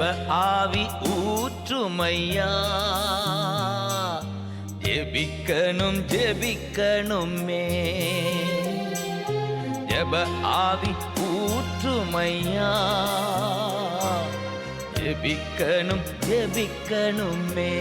ஜெப ஆவி ஊற்றுமையா, ஜெபிக்கணும் ஜெபிக்கணுமே. ஜெப ஆவி ஊற்றுமையா, ஜெபிக்கணும் ஜெபிக்கணுமே.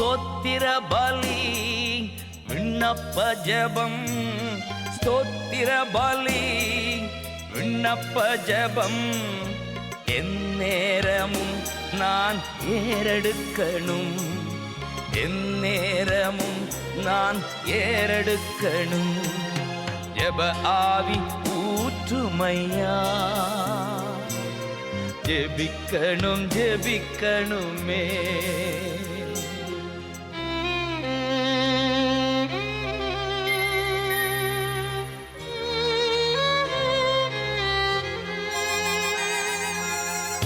ஸ்தோத்திர பலி விண்ணப்ப ஜெபம், ஸ்தோத்திர பலி விண்ணப்ப ஜெபம், எந்நேரமும் நான் ஏறெடுக்கணும், எந்நேரமும் நான் ஏறெடுக்கணும். ஜெப ஆவி ஊற்றுமையா, ஜெபிக்கணும் ஜெபிக்கணுமே.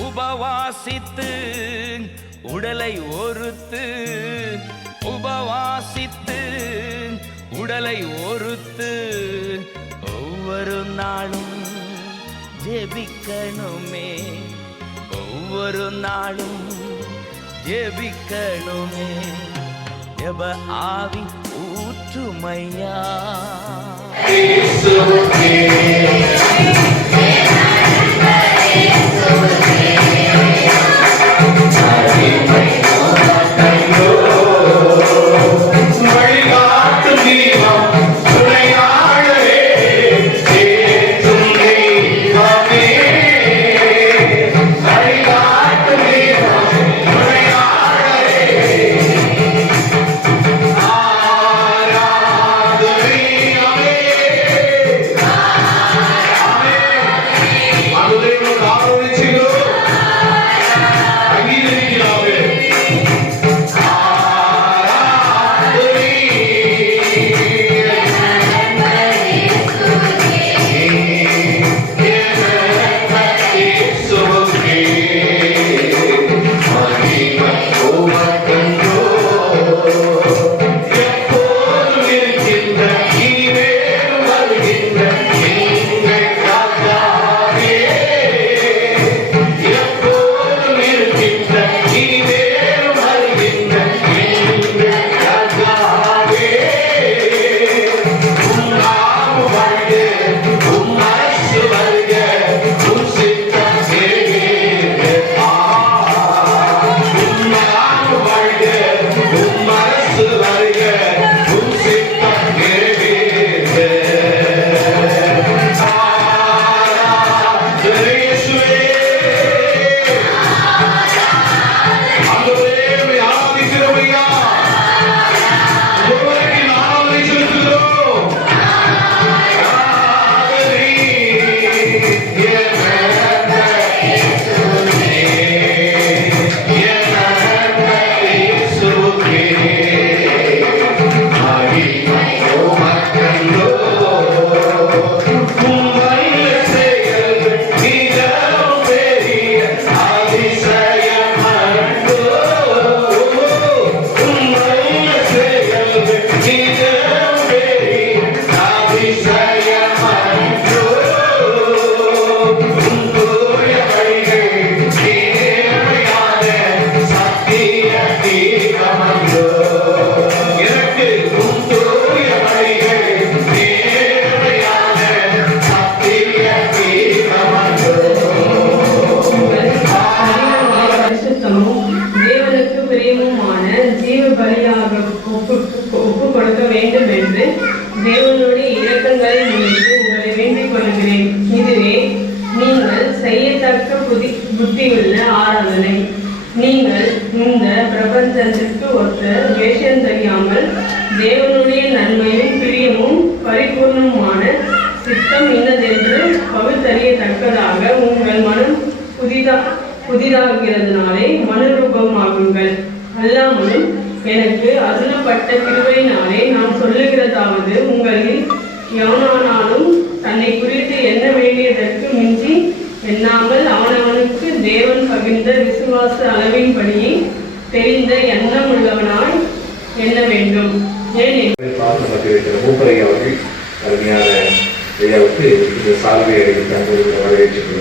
உபவாசித்து உடலை ஒருத்து, உபவாசித்து உடலை ஒருத்து, ஒவ்வொரு நாளும் ஜெபிக்கணுமே, ஒவ்வொரு நாளும் ஜெபிக்கணுமே. ஜெப ஆவி ஊற்றுமையா, தேவனுடைய இரக்கங்களை நினைத்து உங்களை வேண்டிக் கொள்கிறேன். இதுவே நீங்கள் செய்யத்தக்க புத்தியுள்ள ஆராதனை. நீங்கள் இந்த பிரபஞ்சத்திற்கு ஒத்த வேஷம் தெரியாமல் தேவனுடைய நன்மையும் பிரியமும் பரிபூர்ணமான சித்தம் இன்னதென்று பகுத்தறியத்தக்கதாக உங்கள் மனம் புதிதாகிறதுனாலே மனுரூபமாகுங்கள். அல்லாமலும் எனக்கு அருளப்பட்ட கிருபையினாலே நான் சொல்லுகிறதாவது, உங்களில் எவனானாலும் தன்னை குறித்து எண்ண வேண்டியதற்கு மிஞ்சி எண்ணாமல் அவனவனுக்கு தேவன் பகிர்ந்த விசுவாச அளவின்படியே தெரிந்த எண்ணம் உள்ளவனாய் எண்ண வேண்டும். மூப்பரை அவர்கள் அருமையான ஐயாவுக்கு இந்த சால்வை அடித்து வரவேற்றுக்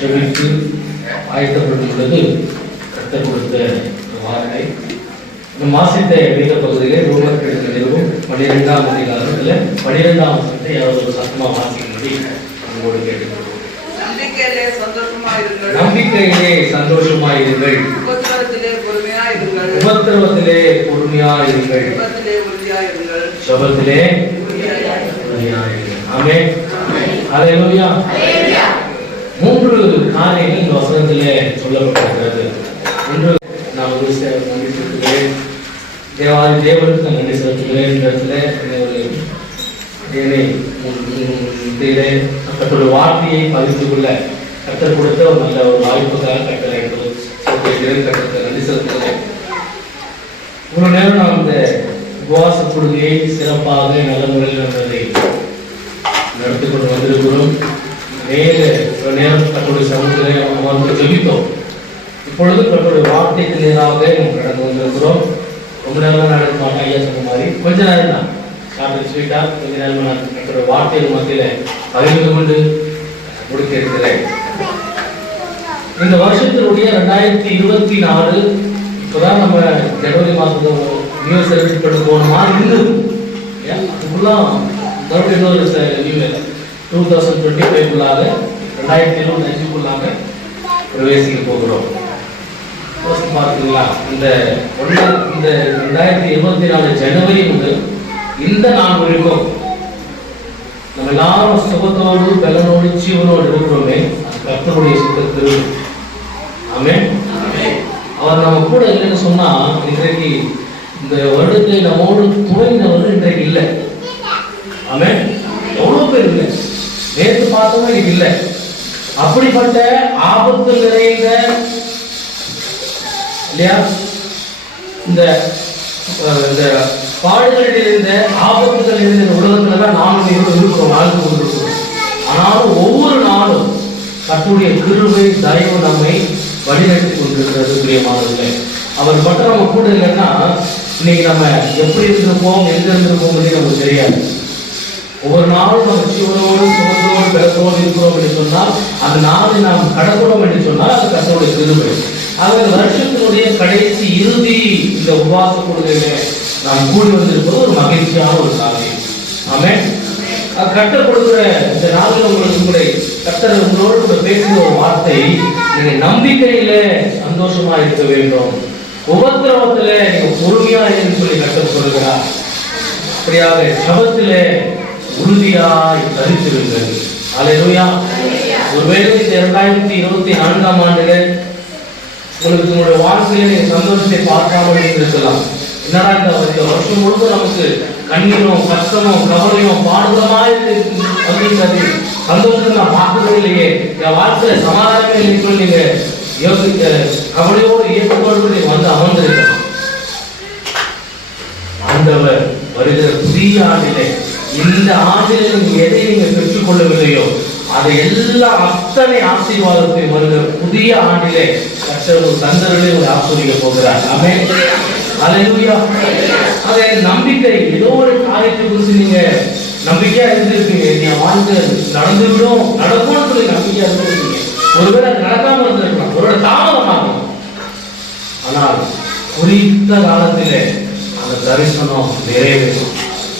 செவித்து ஆயத்தப்படும் பொழுது கர்த்தர் கொடுத்த வார்த்தை வாசித்த வேத பகுதியிலே ரோமர் கடிதம் நிறுவும் 12ஆம் அதிகாரத்தில் 12ஆம் வசனத்தை யாராவது ஒரு சத்தமாக வாசிக்கும்படி உங்களோடு கேட்டுக்கொள்வோம். நம்பிக்கையிலே சந்தோஷமாயிருங்கள், உபத்திரவத்திலே பொறுமையாயிருங்கள், ஜெபத்திலே உறுதியாயிருங்கள். ஆமென். ஹல்லேலூயா. 3 காரியங்கள் இந்த வசனத்திலே சொல்லப்பட்டிருக்கிறது. ஒன்று, நான் ஒரு நன்றி செலுத்துகிறேன், தேவனுக்கு நன்றி செலுத்துகிறேன். இந்த இடத்துல கர்த்தருடைய வார்த்தையை பகிர்ந்து கொள்ள கர்த்தர் கொடுத்த ஒரு நல்ல ஒரு வாய்ப்புக்காக கர்த்தரை கர்த்தருக்கு நன்றி செலுத்துகிறேன். இவ்வளவு நேரம் நான் இந்த உபவாச கொள்கையை சிறப்பாக நல்ல முறையில் நடந்ததை நடத்தி கொண்டு வந்திருக்கிறோம். நேரம் கர்த்தருடைய சமூகத்திலே அமர்ந்து ஜெபித்தோம். இப்பொழுது கர்த்தருடைய வார்த்தைக்கு நேராக கடந்து வந்திருக்கிறோம். ரொம்ப நேரம் நடக்க மாட்டேன், ஐயா சொன்ன மாதிரி கொஞ்ச நேரம் தான் ஷார்ட் ஸ்வீட்டா கொஞ்ச நேரம் நான் கர்த்தருடைய வார்த்தைகள் மத்தியில பகிர்ந்து கொண்டு முடிக்க இருக்கிறேன். இந்த வருஷத்தினுடைய 2024 இப்பதான் நம்ம ஜனவரி மாதம் நியூ செலிப்ரேட் பண்ண போனோமா, இன்னும் அதுக்குள்ளாம் மறுபடியும் இன்னொரு நியூ 2025 2025 பிரவேசிக்க போகிறோம். பார்த்தீங்களா, இந்த 2024 ஜனவரி முதல் இந்த நாள் வரைக்கும் நம்ம எல்லாரும் சுகத்தோடு பலனோடு ஜீவனோடு இருக்கிறோமே, அது கர்த்தருடைய சுத்தத்திற்கு. ஆமென். அவர் நம்ம கூட இல்லைன்னு சொன்னா இன்றைக்கு இந்த வருடத்தை நம்மோடு துணையினவர் இன்றைக்கு இல்லை. ஆமென். எவ்வளவு பேர் இல்லை, நேற்று பார்த்தோம்னா இது இல்லை. அப்படிப்பட்ட ஆபத்து நிறைந்த இல்லையா இந்த பாடுகளில் இருந்த ஆபத்துகள் இருந்த உலகத்துல தான் நாமும் இருக்கிறோம், வாழ்ந்து கொண்டிருக்கிறோம். ஆனாலும் ஒவ்வொரு நாளும் கர்த்தருடைய கிருபை தயவு நம்மை வழிநடத்தி கொண்டிருக்கிறது. பிரியமானவர்களே, அவர் மட்டும் நம்ம கூட இல்லைன்னா இன்னைக்கு நம்ம எப்படி இருந்திருப்போம், எங்க இருந்திருப்போம் நமக்கு தெரியாது. ஒவ்வொரு நாளும் நம்ம ஜீவனோடு சுகத்தோடு பலத்தோடு இருக்கிறோம் என்று சொன்னால், அந்த நாளை நாம் கடக்கிறோம் என்று சொன்னால் அது கர்த்தருடைய கிருபை. அவர் வருஷத்தினுடைய கடைசி இறுதி இந்த உபவாச கொள்கையில நாம் கூடி வந்திருப்பது ஒரு மகிழ்ச்சியான ஒரு காரியம். ஆமென். கர்த்தர் கொடுக்கிற இந்த நாளில் உங்களுக்கு கூட கர்த்தர் உங்களோடு கூட பேசுகிற ஒரு வார்த்தை, நீங்க நம்பிக்கையில சந்தோஷமா இருக்க வேண்டும், உபத்திரவத்துல நீங்க பொறுமையா என்று சொல்லி கர்த்தர் சொல்கிறார். அப்படியாக ஜபத்தில உறுதியாய் தரித்திருங்கள். அல்லேலூயா. ஒருவேளை இந்த 2024ஆம் ஆண்டுல உங்களுக்கு உங்களுடைய வாழ்க்கையில நீங்க சந்தோஷத்தை பார்க்காமல் இருக்கலாம். என்னடா இந்த வருஷம் முழுக்க நமக்கு கண்ணீரும் கஷ்டமும் கவலையும் பாடுதமா அப்படின்றது சந்தோஷத்தை நான் பார்க்கவே இல்லையே, என் வாழ்க்கையில சமாதானமே இல்லைன்னு சொல்லி நீங்க யோசிக்க கவலையோடு இயக்கத்தோடு நீங்க வந்து அமர்ந்திருக்கலாம். ஆண்டவர் வருகிற புதிய ஆண்டிலே, இந்த ஆண்டிலே நீங்க எதை நீங்க பெற்றுக் கொள்ளவில்லையோ அதை எல்லாம் அத்தனை ஆசீர்வாதத்தை வருகிற புதிய ஆண்டிலே கர்த்தர் தந்தர்களே ஒரு ஆசீர்வதிக்க போகிறார். ஆமென். அல்லேலூயா. அதே நம்பிக்கை, ஏதோ ஒரு காரியத்தை குறித்து நீங்க நம்பிக்கையா இருந்திருப்பீங்க, என் வாழ்க்கை நடந்துவிடும் நடக்கும்னு சொல்லி நம்பிக்கையா இருந்திருப்பீங்க. ஒருவேளை அது நடக்காம இருந்திருக்கலாம், ஒருவேளை தாமதமாகும். ஆனால் குறித்த காலத்திலே அந்த தரிசனம் நிறைவேறும்.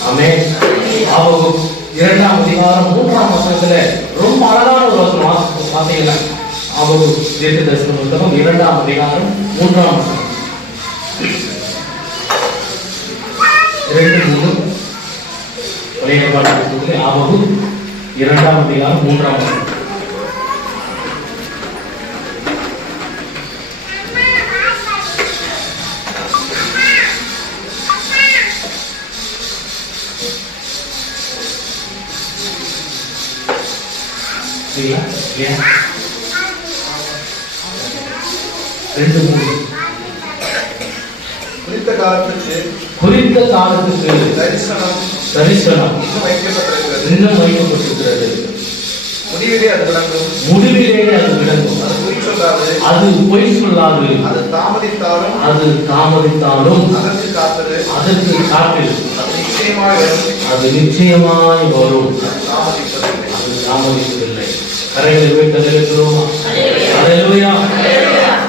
ஆமென். ஆபகு 2ஆம் அதிகாரம் 3ஆம் வசனத்துல ரொம்ப அழகான ஒரு வசனம் வாசிங்களா. ஆபகு தீர்க்கதரிசன புத்தகம் 2ஆம் அதிகாரம் 3ஆம் வசனம். 2:3 பழைய ஏற்பாட்டு புத்தகத்திலே ஆபகு 2ஆம் அதிகாரம் 3ஆம் வசனம். குறித்த காலத்துக்கு தரிசனம் இன்னும் வைக்கப்பட்டிருக்கிறது. முடிவிலே அது விளங்கும். அது பொய் சொல்லாது. அது தாமதித்தாலும் அதற்கு காத்திரு. அது நிச்சயமாய் வரும். அது தாமதிப்பதில்லை. கரைகளை வைத்து அறிவிக்கிறோமா? அல்லேலூயா.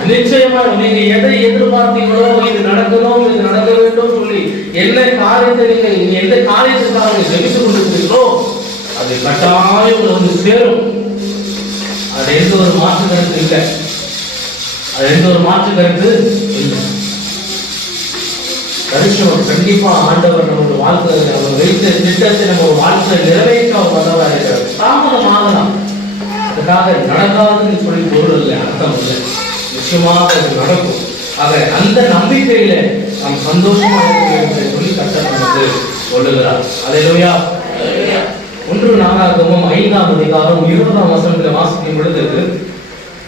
நிச்சயமா நீங்க எதை எதிர்பார்த்தீங்களோ, இது நடக்கணும், இது நடக்க வேண்டும் சொல்லி என்ன காரியத்தை நீங்க எந்த காரியத்துக்காக நீங்க ஜெபித்துக் கொண்டிருக்கிறீங்களோ அது கட்டாயம் உங்களை வந்து சேரும். அது எந்த ஒரு மாற்று கருத்து இல்லை. தரிசனம் கண்டிப்பா ஆண்டவர் நம்மளோட வாழ்க்கை நம்ம வைத்த திட்டத்தை நம்ம வாழ்க்கை நிறைவேற்ற அவர் வல்லவராக இருக்கிறார். தாமதம் ஆகலாம், அதுக்காக நடக்காதுன்னு சொல்லி பொருள் இல்லை, அர்த்தம் இல்லை. நிச்சயமாக அது நடக்கும். ஆக அந்த நம்பிக்கையில நாம் சந்தோஷமா இருக்க சொல்லி கர்த்தர் நமக்கு சொல்லுகிறார். அல்லேலூயா. 1 நாளாகமம் 5ஆம் அதிகாரம் 20ஆம் வசனத்துல வாசிக்கும் பொழுது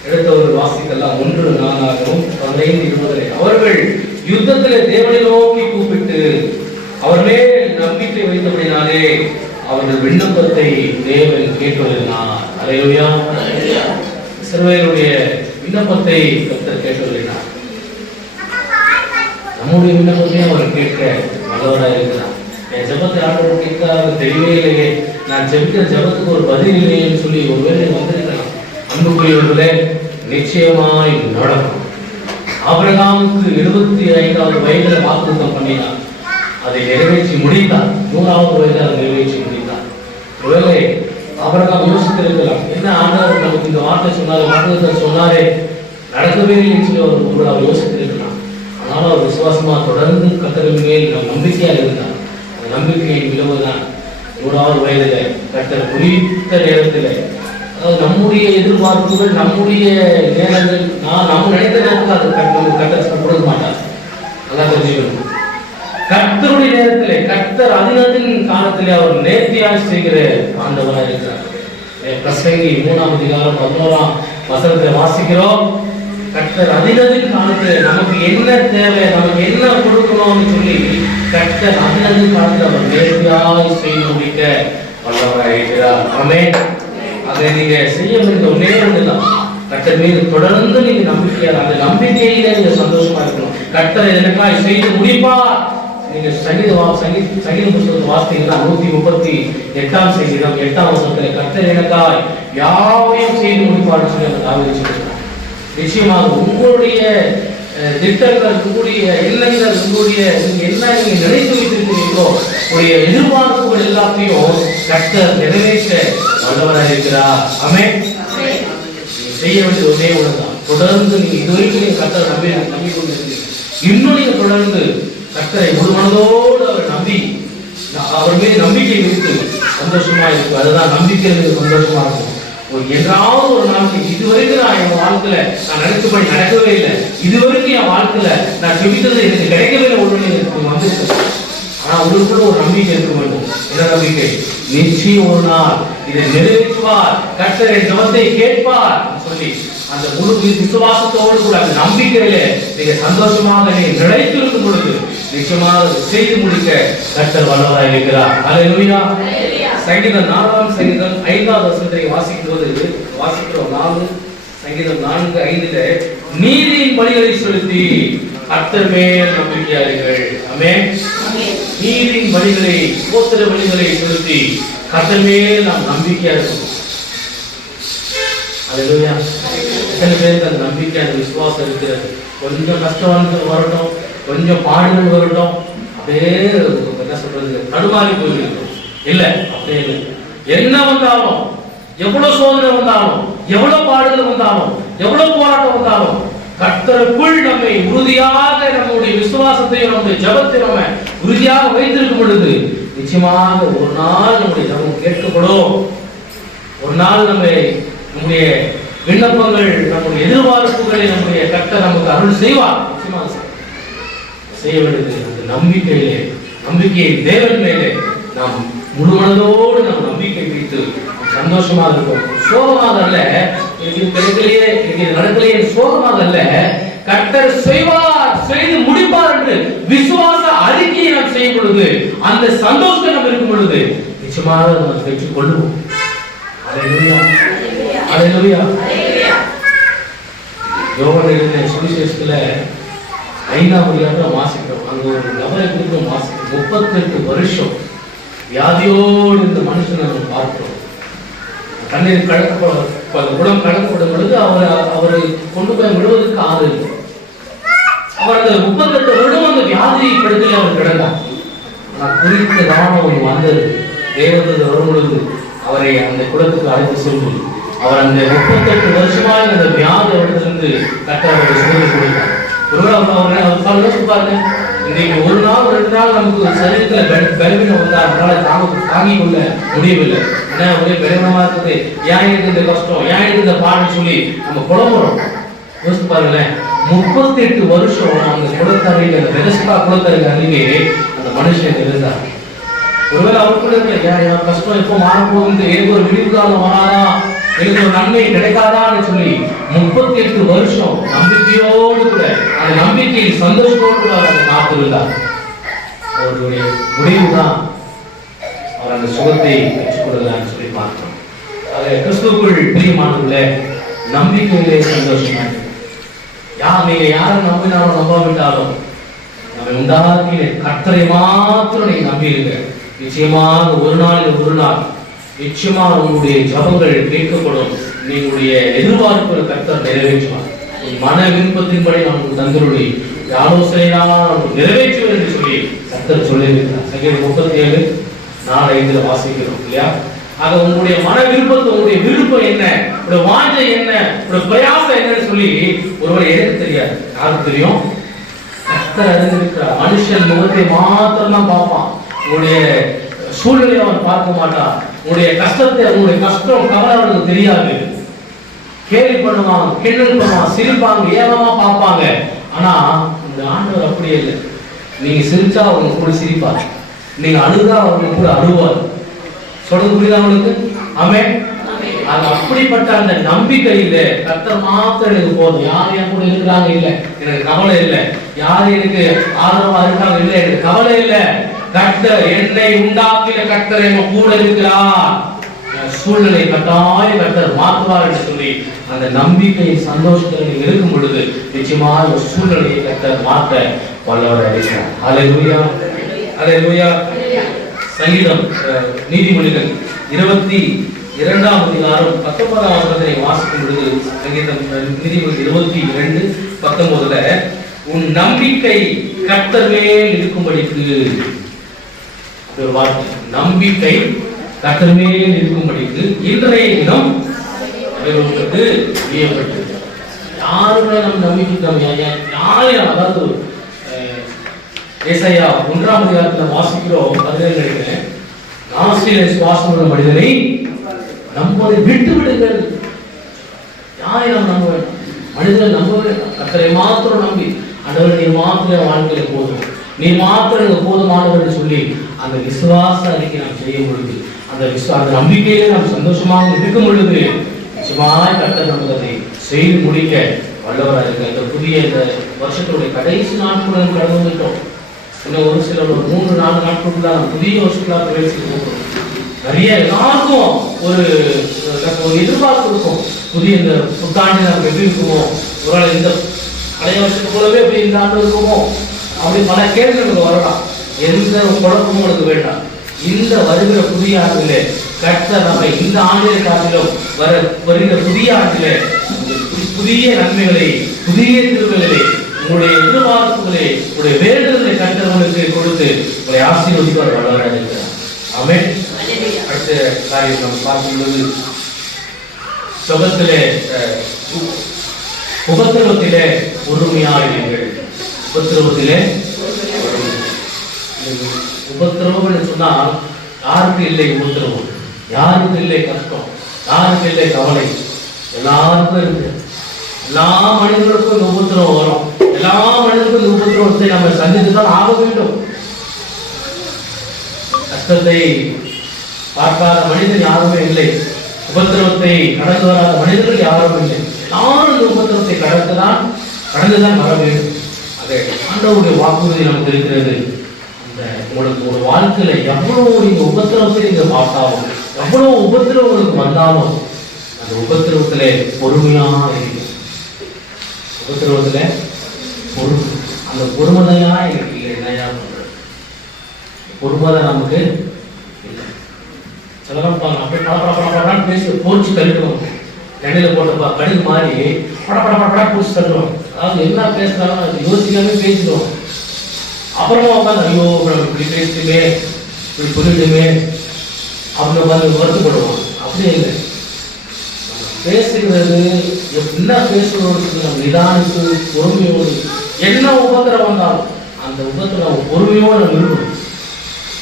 எடுத்த ஒரு வாசிக்கலாம். 1 நாளாகமம் 15:20. அவர்கள் யுத்தத்திலே தேவனை நோக்கி கூப்பிட்டு அவர் மேல் நம்பிக்கை வைத்தபடினாலே அவர்கள் விண்ணப்பத்தை தேவன் கேட்டுள்ளார். அல்லேலூயா. இஸ்ரவேலுடைய விண்ணப்பத்தை கர்த்தர் கேட்டுள்ளார். நம்முடைய விண்ணப்பத்தையும் அவர் கேட்க வல்லவராக இருக்கிறார். என் ஜெபத்தை ஆண்டவர் கேட்க தெரியவே இல்லையே, நான் ஜெபிக்கிற ஜெபத்துக்கு ஒரு பதில் இல்லையேன்னு சொல்லி ஒருவேளை வந்திருக்கலாம். அன்புக்குரியவர்களே, நிச்சயமாய் நடக்கும். ஆபிரகாமுக்கு 75வது வயதுல வாக்குத்தத்தம் பண்ணினார், அதை நிறைவேற்றி முடித்தார். 100வது வயதில் அதை நிறைவேற்றி முடித்தார். ஒருவேளை ஆபிரகாம் யோசித்திருக்கலாம், என்ன ஆண்டவர் நமக்கு இந்த வார்த்தை சொன்னாரு, வாக்குத்தத்தம் சொன்னாரே, நடக்கவே இல்லைன்னு சொல்லி அவர் யோசித்திருக்கலாம். ஆனாலும் அவர் விசுவாசமா தொடர்ந்து கர்த்தரின் மேல் நம்பிக்கையா இருந்தார். அந்த நம்பிக்கையின் விளைவுதான் 100வது வயதுல கர்த்தர் குறித்த நேரத்தில், அதாவது நம்முடைய எதிர்பார்ப்புகள், நம்முடைய நேரங்கள், நம்ம நினைத்த நேரத்தில் அது கர்த்தர் கொடுக்க மாட்டார். அதான் தெரிஞ்சுக்கணும். கர்த்தருடைய நேரத்திலே, கர்த்தர் அதினத்தின் காலத்திலே அவர் நேர்த்தியாய் செய்கிற ஆண்டவராக இருக்கிறார். பிரசங்கி 3ஆம் அதிகாரம் 11ஆம் வசனத்தை வாசிக்கிறோம். கர்த்தர் அதினத்தின் காலத்திலே நமக்கு என்ன தேவை, நமக்கு என்ன கொடுக்கணும்னு சொல்லி கர்த்தர் அதினத்தின் காலத்தில் அவர் நேர்த்தியாய் செய்து முடிக்க வல்லவராக இருக்கிறார். ஆமென். அதை நீங்க செய்ய வேண்டிய ஒன்னே ஒண்ணுதான், கர்த்தர் மீது தொடர்ந்து நீங்க நம்பிக்கையா, அந்த நம்பிக்கையில நீங்க சந்தோஷமா இருக்கணும். கர்த்தர் எனக்காய் செய்து முடிப்பார். நீங்க சங்கீத புத்தகத்தை வாசித்தீங்கன்னா 138ஆம் சங்கீதம் 8ஆம் வசனத்துல கர்த்தர் எனக்காய் யாவையும் செய்து முடிப்பார்னு சொல்லி அவர் தாவீது சொல்றார். நிச்சயமாக உங்களுடைய திட்டங்கள் இருக்கக்கூடிய எண்ணங்கள் இருக்கக்கூடிய நீங்க என்ன நீங்க நினைத்து வைத்திருக்கிறீங்களோ உடைய எதிர்பார்ப்புகள் எல்லாத்தையும் கர்த்தர் நிறைவேற்ற வல்லவராக இருக்கிறார். ஆமென். நீங்க செய்ய வேண்டிய ஒரே ஒன்றுதான், தொடர்ந்து நீங்க இதுவரைக்கும் நீங்க கர்த்தரை நம்பி கொண்டிருக்கீங்க, இன்னும் நீங்க தொடர்ந்து கர்த்தரை முழு மனதோடு அவர் நம்பி அவர் மீது நம்பிக்கை வைத்து சந்தோஷமா இருக்கும். அதுதான் நம்பிக்கை சந்தோஷமா இருக்கும். என்றாவது ஒரு நாள் இதுவரைக்கும் நான் என் வாழ்க்கையில நான் நினைச்சபடி நடக்கவே இல்லை, இதுவரைக்கும் என் வாழ்க்கையில நான் செபித்தது எனக்கு கிடைக்கவே இல்லை, ஒன்று எனக்கு வந்திருக்கு. ஆனா உங்களுக்குள்ள ஒரு நம்பிக்கை இருக்க வேண்டும். என்ன நம்பிக்கை? நிச்சயம் ஒரு நாள் இதை நிறைவேற்றுவார், கர்த்தர் என் ஜெபத்தை கேட்பார் சொல்லி அந்த முழு விசுவாசத்தோடு கூட அந்த நம்பிக்கையில நீங்க சந்தோஷமாக நிலைத்து இருக்கும் பொழுது நிச்சயமாக செய்து முடிக்க கர்த்தர் வல்லவராக இருக்கிறார். அல்லேலூயா. சங்கீதம் 4ஆம் சங்கீதம் 5வது வசனத்தை வாசிக்கிறோம். 4 சங்கீதம் 4:5 நீதியின் பலிகளை செலுத்தி கர்த்தர் மேல் நம்பிக்கையாளர்கள். ஆமென். நீதியின் பலிகளை ஸ்தோத்திர பலிகளை செலுத்தி கர்த்தர் மேல் நாம் நம்பிக்கையா இருக்கணும். அல்லேலூயா. எத்தனை பேருக்கு அந்த நம்பிக்கை அந்த விசுவாசம் இருக்கிறது? கொஞ்சம் கஷ்டம் வரட்டும், கொஞ்சம் பாடுகள் வரட்டும், அப்படியே என்ன சொல்றது தடுமாறி போயிருக்கோம். இல்ல, அப்படியே இல்லை. என்ன வந்தாலும், எவ்வளவு சோதனை வந்தாலும், எவ்வளவு பாடுகள் வந்தாலும், எவ்வளவு போராட்டம் வந்தாலும் கர்த்தருக்குள் நம்மை உறுதியாக நம்முடைய விசுவாசத்தையும் நம்முடைய ஜெபத்தை நம்ம உறுதியாக வைத்திருக்கும் பொழுது நிச்சயமாக ஒரு நாள் நம்முடைய ஜெபம் கேட்கப்படும். ஒரு நாள் நம்முடைய விண்ணப்பங்கள், நம்முடைய எதிர்பார்ப்புகளை நம்முடைய கர்த்தர் நமக்கு அருள் செய்வார். நிச்சயமாக செய்ய வேண்டியது அந்த நம்பிக்கையிலே, நம்பிக்கையை தேவன் மேலே நாம் முழு மனதோடு நாம் நம்பிக்கை வைத்து சந்தோஷமாக இருக்கும். சோகமாக அல்ல, எனக்கு கிடைக்கலையே, எனக்கு நடக்கலையே சோகமாக அல்ல, கர்த்தர் செய்வார், செய்து முடிப்பார் என்று விசுவாச அறிக்கையை நாம் செய்யும் பொழுது அந்த சந்தோஷத்தை நாம் இருக்கும் பொழுது நிச்சயமாக நாம் பெற்றுக் கொள்வோம். அல்லேலூயா. அல்லேலூயா. யோவான் எழுதின சுவிசேஷத்துல 5ஆம் அதிகாரம் வாசிக்கிறோம். அங்க ஒரு நபரை குறித்து வாசிக்கிறோம். 38 வருஷம் வியாதியோடு இந்த மனுஷனை நம்ம பார்க்கிறோம். கண்ணீர் குளம் கடக்கப்படும் பொழுது அவரை கொண்டு போய் விடுவதற்கு ஆறு இல்லை. அவர் அந்த 38 வருடம் அந்த வியாதி படுக்கையில் அவர் கிடந்தார். ஆனால் குறித்த காரணம் வந்தது. தேவதூதர் வரும் பொழுது அவரை அந்த குளத்துக்கு அழைத்து சென்று அவர் அந்த 38 வருஷமாக அந்த வியாதி அவரிடத்திலிருந்து கர்த்தர் சுகத்தை கொடுத்தார். ஒருவேளை அவர் சொல்லுவாங்க, இன்றைக்கு ஒரு நாள் 2 நாள் நமக்கு சரீரத்துல பலவீனம் வந்தா நம்மளால தாங்கிக் கொள்ள முடியவில்லை. ஏன்னா ஒரே பலவீனமா இருக்குது, ஏன் எனக்கு இந்த கஷ்டம், ஏன் எனக்கு இந்த பாடுன்னு சொல்லி நம்ம குழம்புறோம். யோசித்து பாருங்களேன், 38 வருஷம் அந்த குளத்தறையில, அந்த பெதஸ்தா குளத்தறையில அருகே அந்த மனுஷன் இருந்தார். ஒருவேளை அவருக்குள்ள என் கஷ்டம் எப்போ மாறப்போகுது, எனக்கு ஒரு விடிவு காலம் வராதா, எனக்கு ஒரு நன்மை கிடைக்காதான்னு சொல்லி 38 வருஷம் நம்பிக்கையோடு கூட அந்த நம்பிக்கையில் சந்தோஷத்தோடு கூட அவர் காத்திருந்தார். அவருடைய முடிவு தான் அவர் அந்த சுகத்தை பெற்றுக் கொள்கிறான்னு சொல்லி பார்க்கிறோம். அதை கிறிஸ்துவுக்குள் பிரியமானவர்களே, நம்பிக்கையிலே சந்தோஷமா நீங்க யாரும் நம்பினாலும் நம்பாவிட்டாலும் நம்ம உண்டாக்கின கர்த்தரை மாத்திரம் நீங்க நம்பியிருங்க. நிச்சயமாக ஒரு நாள் நிச்சயமாக உங்களுடைய ஜபங்கள் கேட்கப்படும். நீங்களுடைய எதிர்பார்ப்புகளை கர்த்தர் நிறைவேற்றுவார். மன விருப்பத்தின்படி நமக்கு தந்தருடைய ஆலோசனைதான் நமக்கு நிறைவேற்றுவது என்று சொல்லி கர்த்தர் சொல்லியிருக்கிறார். சங்கீதம் 37:4-5 வாசிக்கிறோம் இல்லையா? ஆக உங்களுடைய மன விருப்பத்தை, உங்களுடைய விருப்பம் என்ன, உங்களுடைய வாஞ்சை என்ன, உங்களுடைய பிரயாசம் என்னன்னு சொல்லி ஒருவர் எனக்கு தெரியாது. யாருக்கு தெரியும்? கர்த்தர் அறிந்திருக்கிறார். மனுஷன் முகத்தை மாத்திரம் தான் பார்ப்பான், உங்களுடைய சூழ்நிலையை அவன் பார்க்க மாட்டான். உங்களுடைய கஷ்டத்தை, உங்களுடைய கஷ்டம் கவலை அவனுக்கு தெரியாது. கேள்வி பண்ணுவாங்க, கிண்டல் பண்ணுவாங்க, சிரிப்பாங்க, ஏகமா பார்ப்பாங்க. ஆனா இந்த ஆண்டவர் அப்படியே இல்லை. நீங்க சிரிச்சா அவங்க கூட சிரிப்பார், நீங்க அழுதா அவங்க கூட அழுவார். சொல்றது புரியுதா அவனுக்கு? ஆமென். அது அப்படிப்பட்ட அந்த நம்பிக்கையில கர்த்தர் மாத்திரம் எனக்கு போதும். யார் என் கூட இருக்கிறாங்க இல்ல, எனக்கு கவலை இல்லை. யார் எனக்கு ஆதரவா இருக்காங்க இல்ல, எனக்கு கவலை இல்லை. கர்த்தர் என்னை உண்டாக்கின கர்த்தர் எங்க கூட இருக்கிறார். சூழ்நிலை கட்டாய கர்த்தர் மாற்றுவார் என்று சொல்லி அந்த நம்பிக்கையின் சந்தோஷத்தில் நீங்க இருக்கும் பொழுது நிச்சயமாக சூழ்நிலையை கர்த்தர் மாற்ற வல்லவராக இருக்கிறார். அல்லேலூயா, அல்லேலூயா. சங்கீதம் நீதிமொழிகள் 22ஆம் அதிகாரம் 19ஆம் வசனத்தை வாசிக்கும் பொழுது, சங்கீதம் நீதிமொழி 22:19 உன் நம்பிக்கை கர்த்தர் மேல் இருக்கும்படிக்கு. ஒரு வார்த்தை, நம்பிக்கை கர்த்தர் மேல் இருக்கும்படிக்கு இன்றைய தினம் உங்களுக்கு வியப்பட்டது. யாருமே நம்ம நம்பிக்கை யாரையும், அதாவது ஏசாயா 1ஆம் அதிகாரத்தில் வாசிக்கிறோம். 17 நினைக்கிறேன், நாசியிலே சுவாசம் உள்ள மனிதனை நம்பதை விட்டு விடுங்கள். யாரை நம்ம நம்ப வேண்டாம், மனிதனை நம்ப வேண்டாம். கர்த்தரை மாத்திரம் நம்பி, ஆண்டவர் நீ மாத்திரம் வாழ்க்கையில போதும், நீ மாத்திரம் போதுமானவர் சொல்லி அந்த விசுவாச அறிக்கை நாம் செய்யும் பொழுது, அந்த நம்பிக்கையில நாம் சந்தோஷமாக இருக்கும் பொழுது நிச்சயமாய் கர்த்தர் நமக்கு அதை செய்து முடிக்க வல்லவராக இருக்கு. அந்த புதிய இந்த வருஷத்துடைய கடைசி நாட்களுடன் கடந்து வந்துட்டோம். இன்னும் ஒரு சில 3-4 நாட்களுக்குள்ள புதிய வருஷத்துக்குள்ள பிரவேசிக்க போகிறோம். நிறைய எல்லாருக்கும் ஒரு எதிர்பார்ப்பு இருக்கும். புதிய இந்த புத்தாண்டு நமக்கு எப்படி இருக்குமோ, ஒருவேளை இந்த பழைய வருஷத்துக்கு போலவே எப்படி இந்த ஆண்டு இருக்குமோ, அப்படி பல கேள்விகளுக்கு வரலாம். எந்த குழப்பமும் எனக்கு வேண்டாம். இந்த வருகிற புதிய ஆண்டிலே கர்த்தர் நம்மை இந்த ஆண்டிலே காட்டிலும் வருகிற புதிய ஆண்டிலே புதிய நன்மைகளை, புதிய திருவுகளை, உங்களுடைய எதிர்பார்ப்புகளை, உங்களுடைய வேண்டுதலை கர்த்தர்களுக்கு கொடுத்து உங்களை ஆசீர்வதிப்பார் வல்லவராக இருக்கிறார். ஆமென். அடுத்த காரியம் நாம் பார்க்கும்போது, உபத்திரவத்திலே பொறுமையாயிருங்கள். உபத்திரவத்திலே உபத்திரவம் சொன்னால் யாருக்கு இல்லை உபத்திரவம், யாருக்கு இல்லை கஷ்டம், யாருக்கு இல்லை கவலை, எல்லாருக்கும் இருக்கு. எல்லா மனிதர்களுக்கும் இந்த உபத்திரவம் வரும். எல்லா மனிதர்களுக்கும் இந்த உபத்திரவத்தை நம்ம சந்தித்துதான் ஆக வேண்டும். கஷ்டத்தை பார்க்காத மனிதன் யாருமே இல்லை, உபத்திரவத்தை கடந்து வராத மனிதர்கள் யாரும் இல்லை. எல்லாரும் இந்த உபத்திரவத்தை கடந்துதான் வர வேண்டும். அதை ஆண்டவருடைய வாக்குறுதி நமக்கு இருக்கிறது. அந்த உங்களுக்கு ஒரு வாழ்க்கையில எவ்வளவு நீங்க உபத்திரவத்தை நீங்க பார்த்தாலும், எவ்வளவு உபத்திரவம் உங்களுக்கு வந்தாலும், அந்த உபத்திரவத்திலே பொறுமையா இருக்கு. உபத்திரவத்தில பொறுமை, அந்த பொறுமையா எனக்கு இல்லை. என்னையா பொறுமை நமக்கு இல்லை. சிலரும் அப்படியே படப்படப்படப்படான்னு பேசி போச்சு தள்ளிடுவாங்க. எண்ணெயில போட்டப்பா கடுகு மாதிரி படப்படப்படப்படா பூச்சி தள்ளுவோம். அதாவது என்ன பேசுறாலும் அது யோசிக்காம பேசிடுவோம். அப்புறமா உட்காந்து ஐயோ இப்படி பேசிட்டுமே, இப்படி சொல்லிட்டுமே அப்படின்னு உட்காந்து வருத்தப்படுவோம். அப்படியே இல்லை, பேசுகிறது என்ன பேசுறோம் நம்ம நிதானித்து பொறுமையோடு, என்ன உபத்திரம் வந்தாலும் அந்த உபத்திரம் பொறுமையோடு நம்ம இருக்கணும்.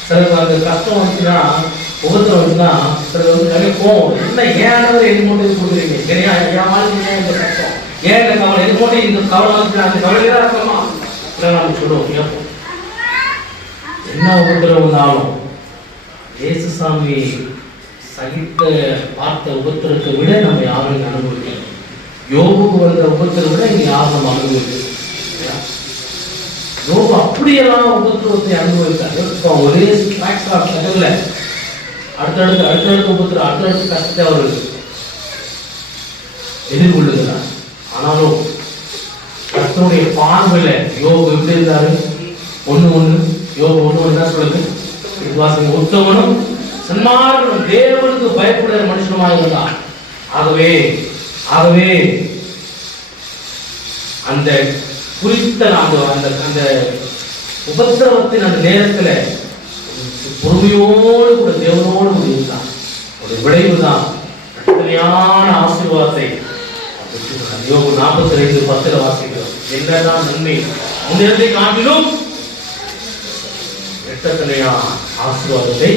சிலருக்கு அந்த கஷ்டம் வந்துச்சுன்னா, உபத்திரம் வந்துச்சுன்னா சிலர் வந்து நிறைய போவோம். என்ன ஏன் எது மட்டும் கொடுக்குறீங்க, என் வாழ்க்கை ஏன் இந்த கஷ்டம், ஏன் இந்த கவலை, எது மட்டும் இந்த கவலை வந்துச்சுன்னா அந்த கவலைதான் இருக்கமா இல்லை நம்ம சொல்லுவோம். கேட்போம். என்ன உபத்திரம் வந்தாலும் இயேசுசாமி சகித்த பார்த்த உபத்திரத்தை விட நம்ம யாரும் அனுபவிக்கணும். யோபுக்கு வந்த உபத்திரம் விட இங்க யாரும் நம்ம அனுபவிக்கணும். யோபு அப்படியெல்லாம் உபத்திரவத்தை அனுபவித்தார். ஒரே செகண்ட்ல அடுத்தடுத்து உபத்திரம், அடுத்தடுத்து கஷ்டத்தை அவர் எதிர்கொள்ளுகிறார். ஆனாலும் கர்த்தருடைய பார்வையில யோபு எப்படி இருந்தாரு? யோபு 1:1 தான் சொல்லுது, விசுவாசம் உத்தமனும் சன்மார்க்கனும் தேவனுக்கு பயப்படுகிற மனுஷனுமாக இருந்தார். ஆகவே அந்த குறித்த அந்த உபத்திரவத்தின் அந்த நேரத்தில் பொறுமையோடு கூட தேவனோடு கூட இருந்தார். ஒரு விளைவு தான் கட்டளையான ஆசீர்வாதத்தை யோபு 42:10 வாசிக்கிறோம். என்னதான் நன்மை முன்னேறதை காட்டிலும் எட்டத்தனையா ஆசீர்வாதத்தை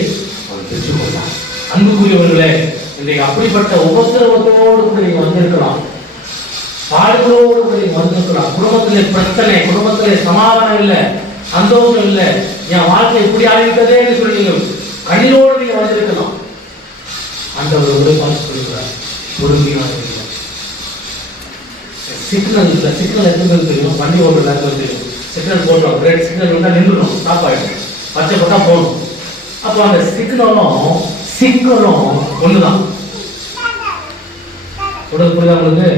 அவன் பெற்றுக்கொண்டான். அன்புக்குரியவர்களே, இன்றைக்கு அப்படிப்பட்ட உபத்திரவத்தோடு கூட நீங்க வந்திருக்கலாம், பாடுகளோடு கூட நீங்க வந்திருக்கலாம். குடும்பத்திலே பிரச்சனை, குடும்பத்திலே சமாதானம் இல்லை, சந்தோஷம் இல்லை, என் வாழ்க்கை இப்படி ஆகிவிட்டதேன்னு சொல்லி கண்ணீரோடு நீங்க வந்திருக்கலாம். ஆண்டவர் உங்களை பார்த்து சொல்லுகிறார், பொறுமையாக இருக்கிறார். சிக்னல் எத்தனை தெரியும், வண்டி ஓட்டு நேரத்தில் தெரியும். சிக்னல் போட்டோம், ரெட் சிக்னல் வந்தால் நின்றுடும், ஸ்டாப் ஆகிடும், பச்சை போட்டா போகணும். அப்போ அந்த சிக்னலும் ஒண்ணுதான். புரியுதா உங்களுக்கு?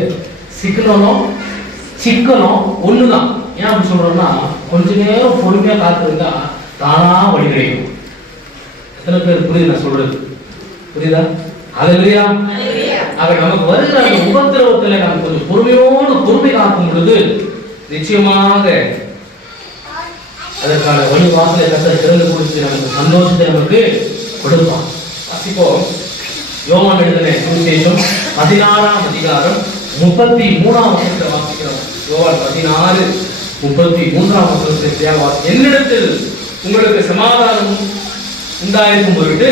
சிக்கலும் ஒண்ணுதான். ஏன் அப்படி சொல்றோம்னா, கொஞ்ச நேரம் பொறுமையா காத்திருந்தா தானா வழி கிடைக்கும். எத்தனை பேர் புரியுது நான் சொல்றது? புரியுதா? அல்லேலூயா. ஆக நமக்கு வருகிற அந்த உபத்திரவத்துல நம்ம கொஞ்சம் பொறுமை காக்கும் பொழுது நிச்சயமாக அதற்கான வழி வாசலை கர்த்தர் திறந்து கொடுத்து நமக்கு சந்தோஷத்தை நமக்கு கொடுப்பான். வாசிப்போம். யோவான் எழுதின சுவிசேஷம் 16ஆம் அதிகாரம் 33ஆம் வசனத்தை வாசிக்கிறோம். யோவான் 16:33ஆம் வசனத்தை வாசி. என்னிடத்தில் உங்களுக்கு சமாதானம் உண்டாயிருக்கும் பொருட்டு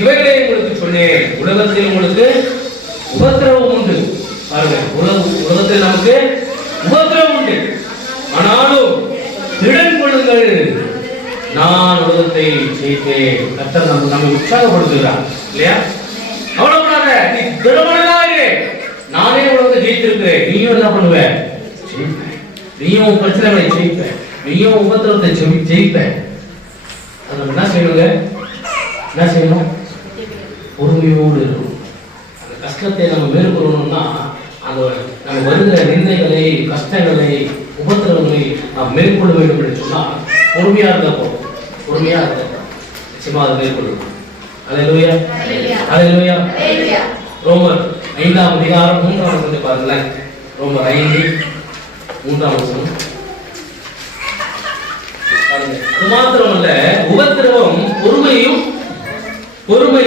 இவைகளை உங்களுக்கு சொன்னேன். உலகத்தில் உங்களுக்கு உபத்திரவம் உண்டு. பாருங்க, உலகத்தில் நமக்கு உபத்திரவம் உண்டு, ஆனாலும் திடன் கொள்ளுங்கள், நான் உலகத்தை ஜெயித்தேன். கர்த்தர் நம்மை உற்சாகப்படுத்துகிறார் இல்லையா? அவ்வளவுதாங்க, நீ திடமனதாயிரு, நானே உலகத்தை ஜெயித்திருக்கிறேன். நீயும் என்ன பண்ணுவ? ஜெயிப்ப. நீயும் பிரச்சனைகளை ஜெயிப்ப, நீயும் உபத்திரவத்தை ஜெயிப்ப. அது என்ன செய்யணுங்க? என்ன செய்யணும்? பொறுமையோடு இருக்கணும். அந்த கஷ்டத்தை நம்ம மேற்கொள்ளணும்னா அந்த நம்ம வருகிற நிந்தைகளை, கஷ்டங்களை, உபத்திரவங்களை நாம் மேற்கொள்ள வேண்டும் என்று சொன்னால் பொறுமையா இருந்தா போதும். பொறுமையா இருந்தா நிச்சயமா அதை மேற்கொள்ளணும். அல்லேலூயா, அல்லேலூயா. ரோமர் 5ஆம் அதிகாரம் 3ஆம் வசனத்தை பாருங்களேன். ரோமர் 5:3 பாருங்க. அது மாத்திரமல்ல, உபத்திரவம் பொறுமை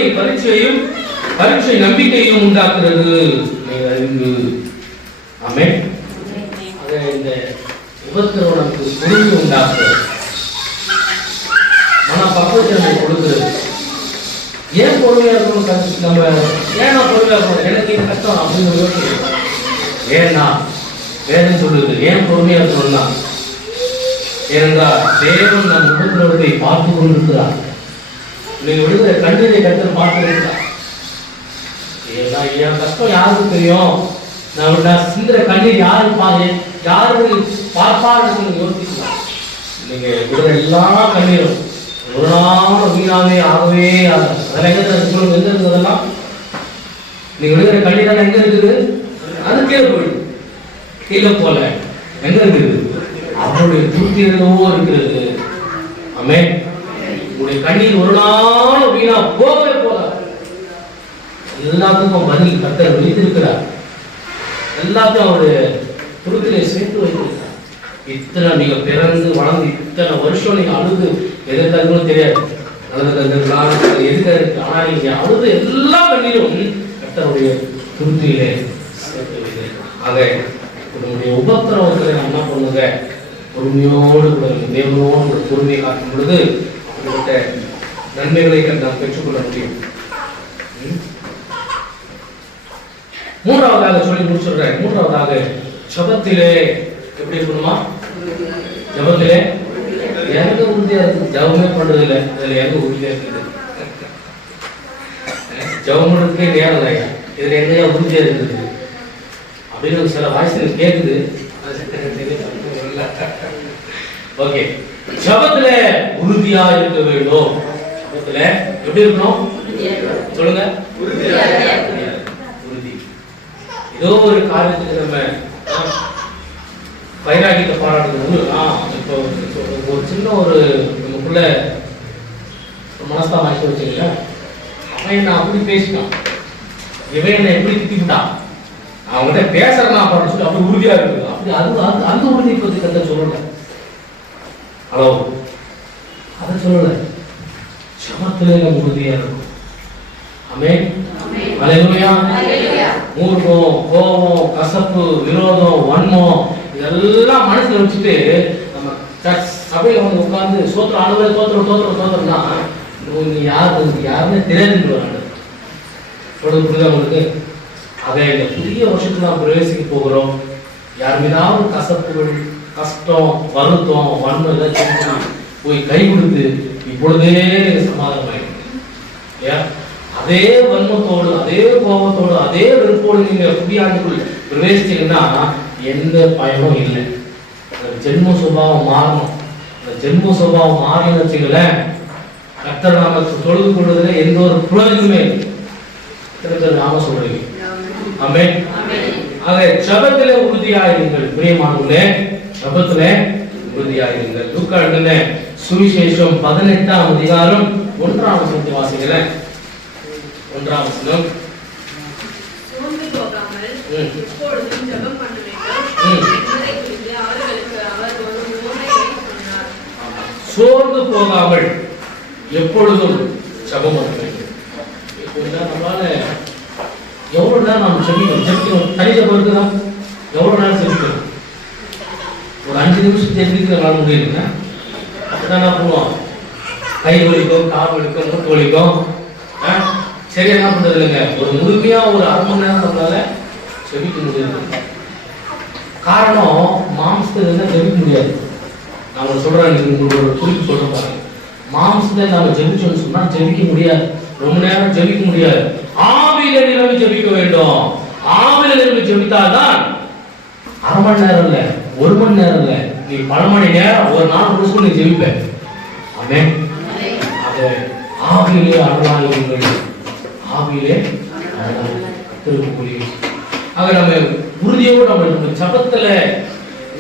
பரீட்சை நம்பிக்கையும் உண்டாக்குறது. ஆமென். இந்த உபத்திரவம் நமக்கு பொறுமை உண்டாக்குறது, மன பக்குவத்தை நமக்கு கொடுக்கிறது. ஏன் பொறுமையா இருக்கணும்? நம்ம ஏன் பொறுமையா இருக்கணும்? எனக்கு இது கஷ்டம் அப்படின்னு யோசிக்கிறோம். ஏன்னா வேதம் சொல்லுது ஏன் பொறுமையா இருக்கணும்னா, ஏனென்றால் தேவன் நம் உபத்திரவத்தை பார்த்து கொண்டிருக்கிறார். நீங்க விடுகிற கண்ணீரை கர்த்தர் பார்த்திருக்கிறார். என் கஷ்டம் யாருக்கு தெரியும்? நான் சிந்துற கண்ணீர் யாரு பார்ப்பான்னு யோசிக்கலாம். நீங்க விடுற எல்லா கண்ணீரும் ஒரு நாள் வீணாவே ஆகவே ஆகாது. அதெல்லாம் எங்க இருந்ததெல்லாம் நீங்க விடுகிற கண்ணீர் எங்க இருக்குது? அது கீழே போயிடும். கீழே போல எங்க இருக்குது? அவருடைய திருப்தியிலோ இருக்கிறது. ஆமென். உங்களுடைய கண்ணீர் ஒரு நாள் வீணா போகவே போகாது. எல்லாத்துக்கும் பதில் கர்த்தர் வைத்திருக்கிறார். எல்லாத்தையும் அவருடைய துருத்திலே சேர்த்து வைத்திருக்கிறார். இத்தனை நீங்க பிறந்து வளர்ந்து இத்தனை வருஷம் நீங்க அழுது எதுக்காகன்னு தெரியாது, எதுக்காக இருக்கு. ஆனா நீங்க அழுது எல்லா கண்ணீரும் கர்த்தருடைய துருத்தியிலே சேர்த்து வைத்திருக்கிறார். ஆக நம்முடைய உபத்திரவங்களை என்ன பண்ணுங்க? பொறுமையோடு கூட தேவனோடு பொறுமையை காட்டும் பொழுது அப்படிப்பட்ட நன்மைகளை நாம் பெற்றுக்கொள்ள முடியும். மூன்றாவதாக சொல்லி முடிச்சுடுறேன். மூன்றாவதாக ஜபத்திலே எப்படி இருக்கணுமா? ஜபத்திலே எங்க உறுதியா இருக்கு? ஜபமே பண்றது இல்லை, அதுல எங்க உறுதியா இருக்குது? ஜபமுடக்கே நேரம் ஆகி இதுல எங்கேயா உறுதியா இருக்குது அப்படின்னு சில வாய்ஸ் கேக்குது. ஓகே, ஜபத்துல உறுதியா இருக்க வேண்டும். ஜபத்துல எப்படி இருக்கணும் சொல்லுங்க? உறுதி. ஏதோ ஒரு காரியத்துக்கு நம்ம வைராகியத்தை பாராட்டுறது. இப்போ ஒரு சின்ன ஒரு நமக்குள்ள மனஸ்தாபம் ஆக்கி வச்சுக்கல, அவன் என்ன அப்படி பேசினான், இவன் என்ன எப்படி திட்டிவிட்டான், அவங்ககிட்ட பேசுறேன் அப்படின்னு சொல்லி அப்படி உறுதியா இருக்குது. அப்படி அந்த உறுதியை பத்தி கத்த சொல்லல. ஹலோ, அதை சொல்லல. ஜபத்திலே நம்ம உறுதியா இருக்கும். ஆமென். அல்லேலூயா. மூர்க்கம், கோபம், கசப்பு, விரோதம், வன்மம் இதெல்லாம் மனசுல வச்சுட்டு நம்ம சபையில வந்து உட்கார்ந்து சோத்திரம் ஆண்டவரே தோத்திரம்னா நீ யாருன்னு தெரியாதுன்னு வராங்க. புரியுதா உங்களுக்கு? அதை இந்த புதிய வருஷத்துல நாம் பிரவேசிக்க போகிறோம். யார் மீதாவது கசப்புகள், கஷ்டம், வருத்தம், வன்மம் எல்லாம் போய் கை கொடுத்து இப்பொழுதே சமாதானம் ஆயிடும். அதே வன்மத்தோடு, அதே கோபத்தோடு, அதே வெறுப்போடு நீங்க புதிய ஆண்டுக்குள் பிரவேசிச்சீங்கன்னா எந்த பயமும் இல்லை. ஜென்ம சுபாவம் மாறணும். அந்த ஜென்ம சுபாவம் மாறின்னு வச்சுங்களேன், கர்த்தர் நாமத்தை தொழுது கொள்வதில் எந்த ஒரு பிரயோஜனமே இல்லை. நாம சொல்றீங்க. ஆமென். ஆக ஜபத்திலே உறுதியாயிருங்கள் பிரியமானவர்களே, ஜபத்திலே உறுதியாயிருங்கள். லூக்கா எழுதின சுவிசேஷம் 18ஆம் அதிகாரம் 1ஆம் வசனத்தை வாசிங்களேன். 1ஆம் வசனம். சோர்ந்து போகாமல் எப்பொழுதும் ஜெபம் பண்ண வேண்டும் என்பதை குறித்து அவர்களுக்கு சோர்ந்து போகாமல் எப்பொழுதும் ஜெபம் பண்ண வேண்டும். நம்மளால எவ்வளவு நேரம் நம்ம ஜெபிக்கணும். தனி ஜெபம் இருக்குதா? எவ்வளவு நேரம் ஜெபிக்கணும்? ஒரு 5 நிமிஷம் ஜெபிக்கிறதுனால முடியுதுங்க. அப்படிதான் என்ன பண்ணுவோம்? கை வலிக்கும், கால் வலிக்கும், மூட்டு வலிக்கும். சரி, என்ன பண்றது இல்லைங்க. ஒரு முழுமையா ஒரு 1/2 மணி நேரம் நம்மளால ஜெபிக்க முடியாது. காரணம், மாம்சத்துல ஜெபிக்க முடியாது. நான் சொல்றேன், உங்களுக்கு ஒரு குறிப்பு சொல்ற பாருங்க. மாம்சத்தை நம்ம ஜெபிச்சோம்னு சொன்னா ஜெபிக்க முடியாது. ரொம்ப நேரம் ஜெபிக்க முடியாது. ஆவியில நிரம்பி ஜெபிக்க வேண்டும். ஆவியில நிரம்பி ஜெபித்தால்தான் 1/2 மணி நேரம் இல்ல, 1 மணி நேரம் இல்ல, நீ பல மணி நேரம் ஒரு நாள் முழுசும் நீ ஜெபிப்ப. ஆமென். அது ஆவியிலே அருளாயுங்கள், ஆவியிலே திருப்பூரியும். ஆக நம்ம உறுதியோடு நம்ம ஜபத்துல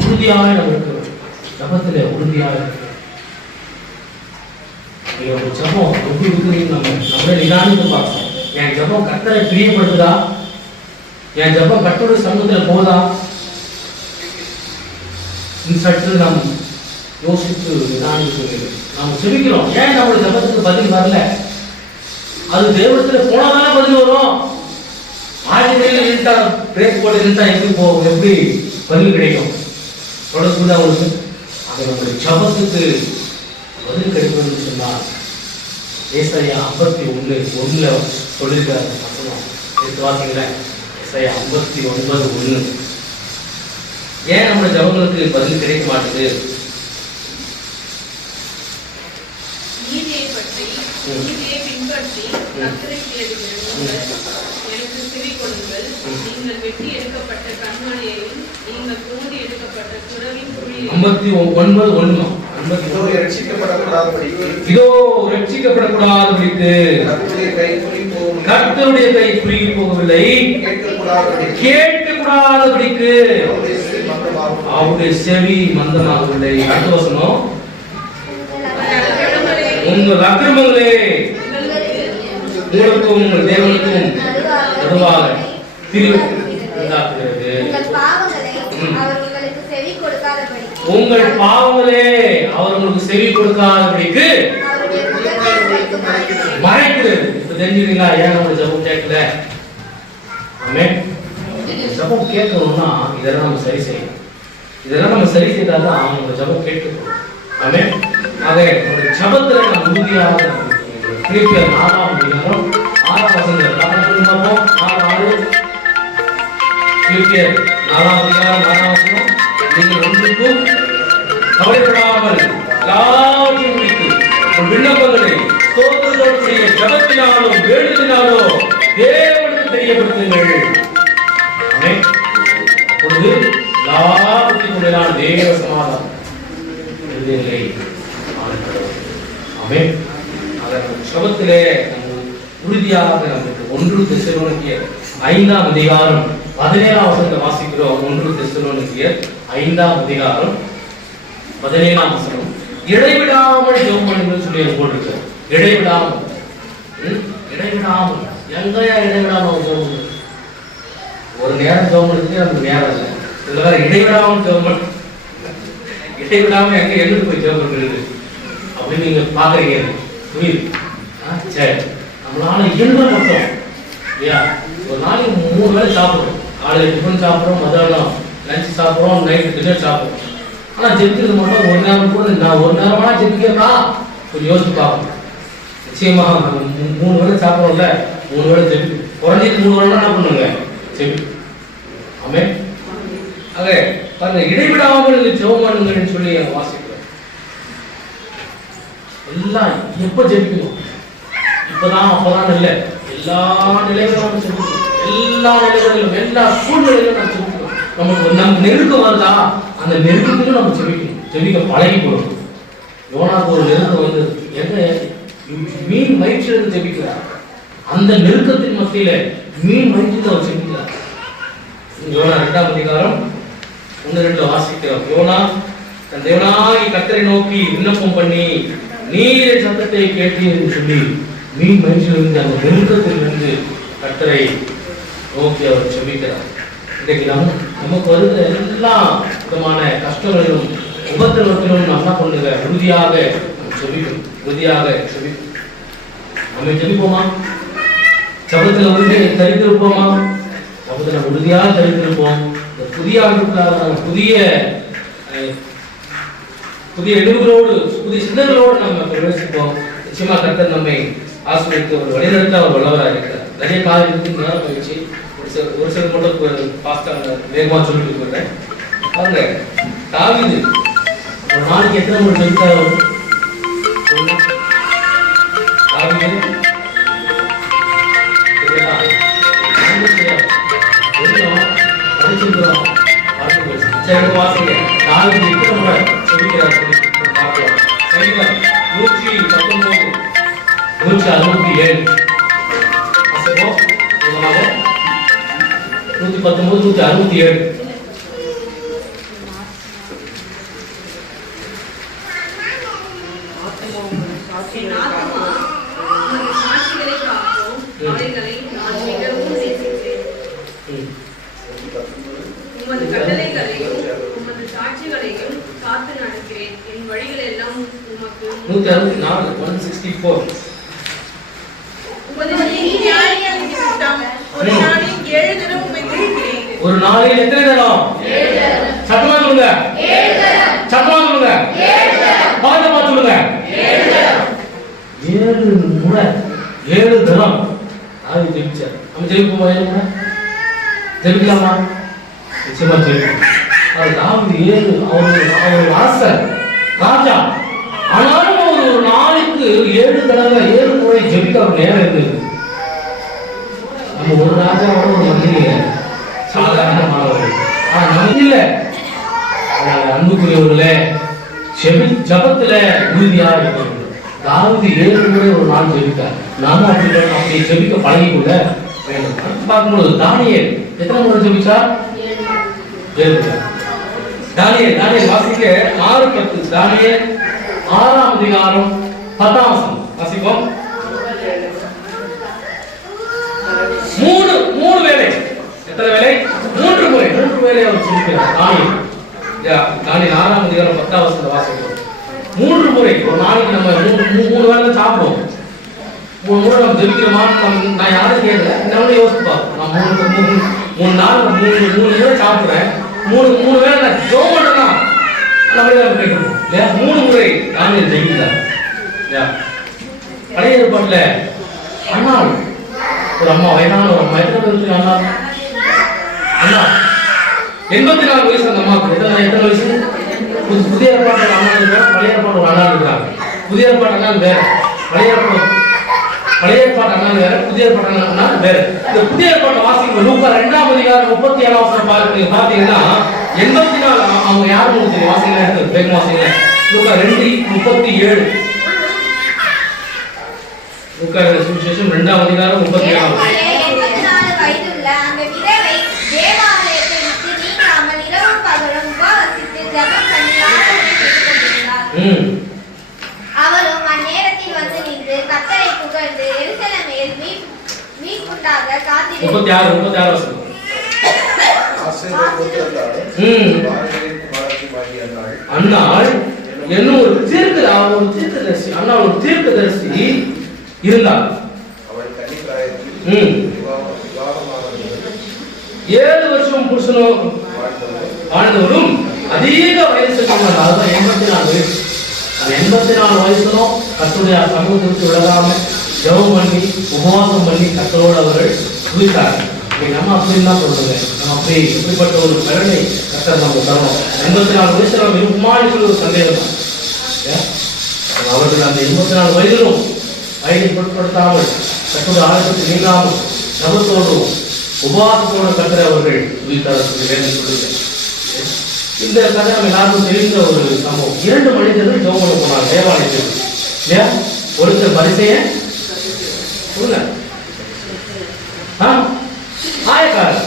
உறுதியாக நம்ம இருக்கிறோம். ஜபத்துல உறுதியாக இருக்கிறோம். ஜபம் எப்படி இருக்கிறீங்க நம்மளே நிதானித்து பார்க்கணும். என் ஜபம் கர்த்தரை பிரியப்படுத்துதா? என் ஜபம் கர்த்தருடைய சமூகத்துல போதா? சற்று நாம் யோசித்து நிதானித்து நாம் செபிக்கிறோம். ஏன் நம்மளுடைய ஜபத்துக்கு பதில் வரல? அது தேவத்துல போனதான பதில் வரும். ஆதியில நின்றுட்டா, பிரேக் போட்டு நின்றுட்டா எப்படி போகும்? எப்படி பதில் கிடைக்கும்? தொடர்பு தான் உங்களுக்கு. அது நம்மளுடைய ஜபத்துக்கு பதில் கிடைக்கும் சொன்னார். ஏசாயா 51:1 சொல்லியிருக்காரு. வாசிங்களேன். ஏசாயா 59:1. ஏன் நம்ம ஜபங்களுக்கு பதில் கிடைக்க மாட்டேது? நீதியை பற்றி நீதியை பின்பற்றி கர்த்தரை தேடுங்கள், எனக்கு செவி கொடுங்கள். நீங்கள் வெட்டி எடுக்கப்பட்ட கண்மலையையும் நீங்கள் தோண்டி எடுக்கப்பட்ட குடவின் குழியையும் 59:1 இதோ ரட்சிக்கப்படக்கூடாதபடிக்கு கர்த்தருடைய கை குறுகி போகவில்லை, கேட்கக்கூடாதபடிக்கு அவருடைய செவி மந்தமாகவில்லை. அடுத்த வசனம், உங்கள் அக்கிரமங்களே உங்களுக்கும் உங்கள் தேவனுக்கும் நடுவாக பிரிவு உண்டாக்குகிறது. உங்கள் பாவங்களே அவர் உங்களுக்கு செவி கொடுக்காதபடிக்கு மறைக்கிறது. இப்ப தெரிஞ்சுக்கிறீங்களா ஏன் நம்ம ஜபம் கேட்கல? ஆமென். ஜபம் கேட்கணும்னா இதெல்லாம் நம்ம சரி செய்யணும். இதெல்லாம் நம்ம சரி செய்தாதான் அவங்க ஜபம் கேட்கணும். ஆமென். ஆக ஒரு ஜபத்துல நம்ம உறுதியாக பிலிப்பியர் 4:6 பிலிப்பியர் 4:6 நீங்கள் ஒன்றுக்கும் கவலைப்படாமல் எல்லாவற்றையும் குறித்து உங்கள் விண்ணப்பங்களை ஸ்தோத்திரத்தோடு செய்ய ஜபத்தினாலும் வேண்டுதலினாலோ தேவனுக்கு தெரியப்படுத்துங்கள். ஆமென். அப்பொழுது எல்லாவற்றையும் உடையதான தேவ சமாதானம் இருதயங்களை ஆளப்படும். ஆமென். ஜபத்திலே உறுதியாக நமக்கு 1 தெசலோனிக்கேயர் 5ஆம் அதிகாரம் 17ஆம் வசனத்தை வாசிக்கிறோம். 1 தெசலோனிக்கேயர் 5ஆம் அதிகாரம் 17ஆம் வசனம். இடைவிடாமல் ஜெபம் பண்ணுங்கள் சொல்லி போட்டிருக்கு. இடைவிடாமல் எங்கயா இடைவிடாமல் ஜெபம்? ஒரு நேரம் ஜெபம் பண்ணுறதுக்கு நமக்கு நேரம் இல்லை. இதுல வேற இடைவிடாமல் ஜெபம், இடைவிடாமல் எங்க எழுந்து போய் ஜெபம் பண்ணுறது அப்படின்னு நீங்க பாக்குறீங்க. புரியுது? சரி, நம்மளால இயல்பு மட்டும் இல்லையா? ஒரு நாளைக்கு 3 வேளை சாப்பிடுறோம். காலையில் டிஃபன் சாப்பிட்றோம், மதியானம் லஞ்ச் சாப்பிட்றோம், நைட்டு டின்னர் சாப்பிட்றோம். ஆனால் ஜெபிக்கிறது மட்டும் ஒரு நேரம் கூட நான் ஒரு நேரமா ஜெபிக்கிறதா கொஞ்சம் யோசிச்சு பார்க்கணும். நிச்சயமா 3 வேளை சாப்பிட்றோம்ல, 3 வேளை ஜெபி, குறைஞ்சிட்டு 3 வேளை என்ன பண்ணுங்க ஜெபி. ஆமென். ஆக பாருங்க, இடைவிடாமல் ஜெபம் பண்ணுங்கன்னு சொல்லி வாசிக்கிறோம். எல்லாம் எப்ப ஜெபிக்கணும்? இப்பதான் அப்பதான் இல்லை, எல்லா நிலைகளும் நம்ம ஜெபிக்கணும். எல்லா நிலைகளிலும் எல்லா சூழ்நிலையிலும் நம்ம ஜெபிக்கணும். நமக்கு நம்ம நெருக்கம் வருதா, அந்த நெருக்கத்திலும் நம்ம ஜெபிக்கணும். ஜெபிக்க பழகி கொடுக்கணும். யோனாக்கு ஒரு நெருக்கம் வந்து எங்க மீன் வயிற்றிலிருந்து ஜெபிக்கிறார். அந்த நெருக்கத்தின் மத்தியில மீன் வயிற்றில் அவர் ஜெபிக்கிறார். யோனா 2ஆம் அதிகாரம் 1-2 வாசிக்கிறோம். யோனா தன் தேவனாகிய கர்த்தரை நோக்கி விண்ணப்பம் பண்ணி நீர் சத்தத்தை கேட்டீர் சொல்லி மீன் வயிற்றிலிருந்து அந்த நெருக்கத்திலிருந்து கர்த்தரை நோக்கி அவர் ஜெபிக்கிறார். இன்றைக்கு நமக்கு வருகிற எல்லா விதமான கஷ்டங்களிலும் உபத்திரவத்திலும் நம்ம என்ன பண்ணுங்க, உறுதியாக ஜெபிக்கணும். உறுதியாக ஜெபிக்கணும். நம்ம ஜெபிப்போமா? ஜெபத்துல உறுதியை தரித்திருப்போமா? ஜெபத்துல உறுதியாக தரித்திருப்போம். இந்த புதிய ஆண்டுக்காக புதிய எழுகளோடு புதிய சிந்தனைகளோடு நம்ம பிரவேசிப்போம். நிச்சயமா கர்த்தர் நம்மை ஆசீர்வதித்து ஒரு வழிநடத்த அவர் வல்லவராக இருக்கிறார். நிறைய காரியத்துக்கு நேரம் போயிடுச்சு. ஒரு சில மட்டும் பாஸ்டா வேகமா சொல்லிட்டு போறேன். பாருங்க, தாவீது ஒரு நாளைக்கு எத்தனை முறை ஜெபித்தார்? தாவீது வாசிங்க. தாவீது எத்தனை முறை ஜெபிக்கிறார் சொல்லி பார்க்கலாம். சங்கீதம் 119 167 119 167. என் ஆத்துமா உமது சாட்சிகளை காக்கும், அவைகளை நான் மிகவும் நேசிக்கிறேன். உமது கட்டளைகளையும் உமது சாட்சிகளையும் காத்து நடக்கிறேன். என் வழிகள் எல்லாம் உமக்கு 164 164. உமது நியாயங்கள் நிமித்தம் ஒரு நாளில் 7 தடவை உம்மை துதிக்கிறேன். ஒரு நாளில் எத்தனை தரம்? 7 தரம். சத்தமா சொல்லுங்க. 7 தரம். சத்தமா சொல்லுங்க. 7 தரம். பாதமா சொல்லுங்க. 7 தரம். 7 முறை 7 தரம் ஆவி ஜெபிச்சார். நம்ம ஜெபிப்போமா? 7 முறை ஜெபிக்கலாமா? நிச்சயமா ஜெபிப்போம். அது தாவீது 7 அவர் அரசர் ராஜா. ஆனாலும் அவர் ஒரு நாளைக்கு 7 தடவை 7 முறை ஜெபிக்க அவர் நேரம் இருந்தது. நம்ம ஒரு ராஜாவோட ஒரு மந்திரி சாதாரணமானவர்கள். ஆனா நமக்கு இல்ல. அன்புக்குரியவர்களே, ஜபத்துல உறுதியா இருக்கணும். தாவீது 7 முறை ஒரு நாள் ஜெபித்தார். நாம அப்படி ஜெபிக்க பழகிக்கொள்ள வேண்டும். பார்க்கும்போது தானியேல் எத்தனை முறை ஜெபிச்சார்? 7 முறை. தானியேல் வாசிக்க 6:10. தானியேல் 6ஆம் அதிகாரம் 10ஆம் வசனம் வாசிப்போம். 3 வேளை. எத்தனை வேளை? 3 முறை. 3 வேளை அவர் ஜெபிக்கிறார். தானியேல் 6ஆம் அதிகாரம் 10ஆம் வசனத்தை வாசிப்போம். 3 முறை. ஒரு நாளைக்கு நம்ம 3 வேளை சாப்பிடுவோம். 3 முறை நம்ம ஜெபிக்கிறோமா? நான் யாரும் கேட்கல. நம்மளே யோசிச்சு பார்ப்போம். நான் 3 நாள் 3 முறை சாப்பிடுறேன். 3 வேளை நான் ஜெபம் பண்றேன்னா நம்மளே நம்ம கேட்கணும் இல்லையா? 3 முறை தானியேல் ஜெபிக்கிறார். பழைய ஏற்பாட்டுல அண்ணாள் ஒரு அம்மா, வயதான ஒரு அம்மா. எத்தனை பேருக்கு அண்ணா? 84 வயசு அந்த அம்மாவுக்கு. எத்தனை வயசு? புதிய ஏற்பாட்டு அண்ணா இருக்கிறாங்க, பழைய ஏற்பாட்டு ஒரு அண்ணா இருக்கிறாங்க. புதிய ஏற்பாட்டு அண்ணா வேற, பழைய ஏற்பாட்டு அண்ணா வேற, புதிய ஏற்பாட்டு அண்ணா வேற. இந்த புதிய ஏற்பாட்டு வாசிக்கும் லூக்கா 2ஆம் அதிகாரம் 37ஆம் வசனம் பாத்தீங்கன்னா 84 அவங்க யாரும் தெரியும்? வாசிங்க, வேகம் வாசிங்க. லூக்கா 2:37. லூக்கா சுவிசேஷம் 2ஆம் அதிகாரம் 37ஆம் வசனம். 84 வயதுள்ள அந்த விதவை தேவாலயத்தை விட்டு நீங்காமல் இரவும் பகலும் உபவாசித்து ஜெபம் பண்ணி ஆராதனை செய்து கொண்டிருந்தார். அவரும் அந்நேரத்தில் வந்து நின்று கர்த்தரை புகழ்ந்து எருசலேமில் மீட்புண்டாக காத்திருந்தார். 36 வசனம். அன்னாள் என்னும் ஒரு தீர்க்கதரிசி, அண்ணா ஒரு தீர்க்கதரிசி இருந்தார். 7 வருஷம் புருஷனும் வாழ்ந்தவரும் அதிக வயசு சொன்னார். அதுதான் 84 வயசு. அந்த 84 வயசுலும் கர்த்தருடைய சமூகத்திற்கு விலகாம ஜெபம் பண்ணி உபவாசம் பண்ணி கர்த்தரோடு அவர்கள் துதித்தார்கள். நம்ம அப்படின்னு தான் சொல்லுங்க. நம்ம அப்படி இப்படிப்பட்ட ஒரு பலனை கர்த்தர் நம்ம தரணும். 84 வயசுல நம்ம இருக்குமான்னு சொல்லி ஒரு சந்தேகம் தான். அவர்கள் அந்த 84 வயதிலும் வயதை பொருட்படுத்தாமல் கர்த்தருடைய ஆலயத்துக்கு நீங்காமல் ஜபத்தோடும் உபவாசத்தோடு கர்த்தரை அவர்கள் துதித்தார்கள் சொல்லி வேதம் சொல்லுங்க. இந்த கதை நம்ம எல்லாருக்கும் தெரிந்த ஒரு சம்பவம். 2 மனிதர்கள் ஜெபம் பண்ண போனாங்க தேவாலயத்தில். இல்லையா? ஒருத்தர் பரிசேயன் ஆயக்காரர்.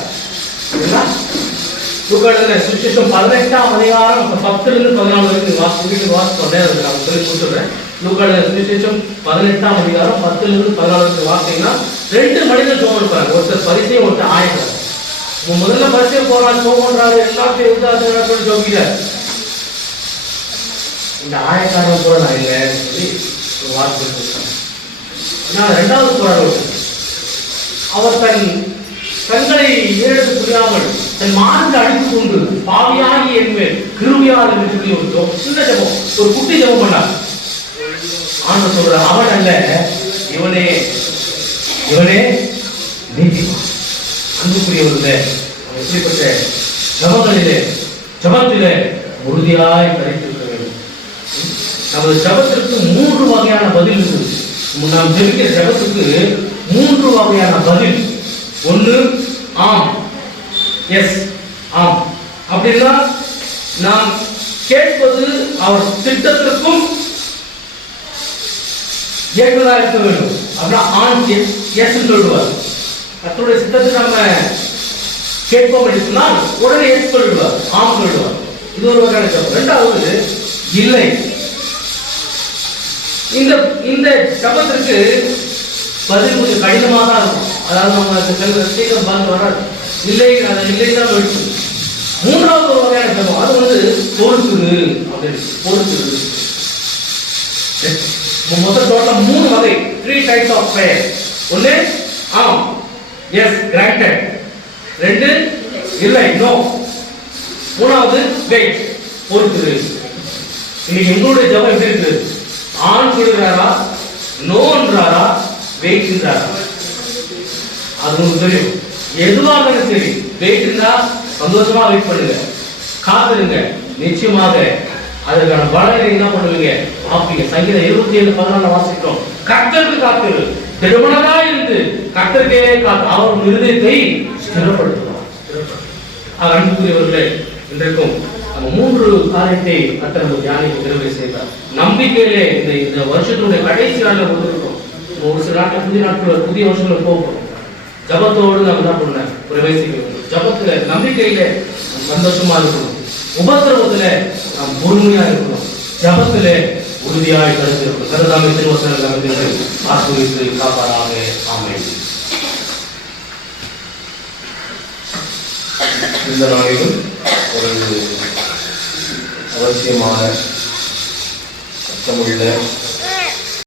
சுவிசேஷம் 18ஆம் அதிகாரம் 10-14 வரைக்கும் வாசிக்கிறேன். சுவிசேஷம் 18ஆம் அதிகாரம் 10-14 வரைக்கும் வாசிங்கன்னா 2 மனிதர் ஜெபம் இருப்பாங்க. ஒருத்தர் பரிசேயன், ஒருத்தர் ஆயக்காரர். முதல்ல பரிசேயன் போறாரு, ஜெபம் பண்றாரு, எல்லாத்தையும் ஜோபிக்கிறார். இந்த ஆயக்காரன் கூட நான் இல்லைன்னு சொல்லி ஒரு வார்த்தை சொல்றாங்க. நான் 2வது போராட்டம் அவர் தன் கண்களை ஏறெடுத்து புரியாமல் தன் மார்ந்து அடித்துக் கொண்டு பாவியாகி என்பேன் கிருவியால் என்று சொல்லி ஒரு சின்ன ஜபம், ஒரு குட்டி ஜபம் பண்ணார். ஆண்டு சொல்ற அவன் அல்ல, இவனே இவனே நீதிமான். அன்புக்குரியவர்களே, எப்படிப்பட்ட ஜபத்திலே உறுதியாய் கரைத்திருக்க வேண்டும். நமது ஜபத்திற்கு 3 வகையான பதில் இருக்குது. நாம் ஜெபிக்கிற ஜபத்துக்கு 3 வகையான பதில். ஒன்று ஆம், எஸ், ஆம். அப்படின்னா நாம் கேட்பது அவர் திட்டத்திற்கும் ஏற்றதாக இருக்க வேண்டும். அப்படின்னா ஆம், எஸ் சொல்லுவார். கர்த்தருடைய சித்தத்துக்கு நம்ம கேட்போம் என்று சொன்னால் உடனே எஸ் சொல்லுவார், ஆம் சொல்லுவார். இது ஒரு வகையான ஜபம். 2வது இல்லை. இந்த ஜபத்திற்கு பதில் கொஞ்சம் கடினமாக தான் இருக்கும். அதாவது நம்ம சீக்கிரம் பார்த்து வராது. இல்லை, அதை இல்லை தான் வெட்டு. 3வது ஒரு வகையான ஜபம், அது பொறுக்குது அப்படின்னு. பொறுக்குது மொத்தம் டோட்டல் 3 வகை, 3 டைப்ஸ் ஆஃப் பிரேயர். ஒன்று ஆம், எஸ், கிராண்டட். 2 இல்லை, நோ. 3வது வெயிட், பொறுக்குது. இன்னைக்கு உங்களுடைய ஜபம் எப்படி இருக்கு? ஆன் சொல்றாரா, நோன்றாரா, வெயிட்ன்றாரா? அது உங்களுக்கு தெரியும். எதுவாக சரி, வெயிட் இருந்தா சந்தோஷமா வெயிட் பண்ணுங்க, காத்துருங்க. நிச்சயமாக அதற்கான பலனை என்ன பண்ணுவீங்க? பார்ப்பீங்க. சங்கீதம் 27:14 வாசிக்கிறோம். கர்த்தருக்கு காத்திரு, திருமணமாய் இருந்து கர்த்தருக்கே காத்து, அவர் இருதயத்தை ஸ்திரப்படுத்துவார். அன்புக்குரியவர்களே, இன்றைக்கும் நம்ம 3 காரியத்தை கர்த்தர் தியானிக்க திருவை செய்தார். நம்பிக்கையிலே இந்த வருஷத்துடைய கடைசி நாளில் வந்திருக்கோம். ஒரு சில நாட்கள் புதிய வருஷங்கள் போகணும். ஜபத்தோடு நம்ம என்ன பண்ண பிரவேசிக்கணும். ஜபத்துல நம்பிக்கையில சந்தோஷமா இருக்கணும். உபத்திரவத்துல நாம் பொறுமையா இருக்கணும். ஜபத்துல உறுதியாய் கருத்து இருக்கணும். கருதாமை திருவசனங்கள் ஆசீர்வதித்து காப்பாராக. ஆமென். இந்த நாளிலும் ஒரு அவசியமான அர்த்தமுள்ள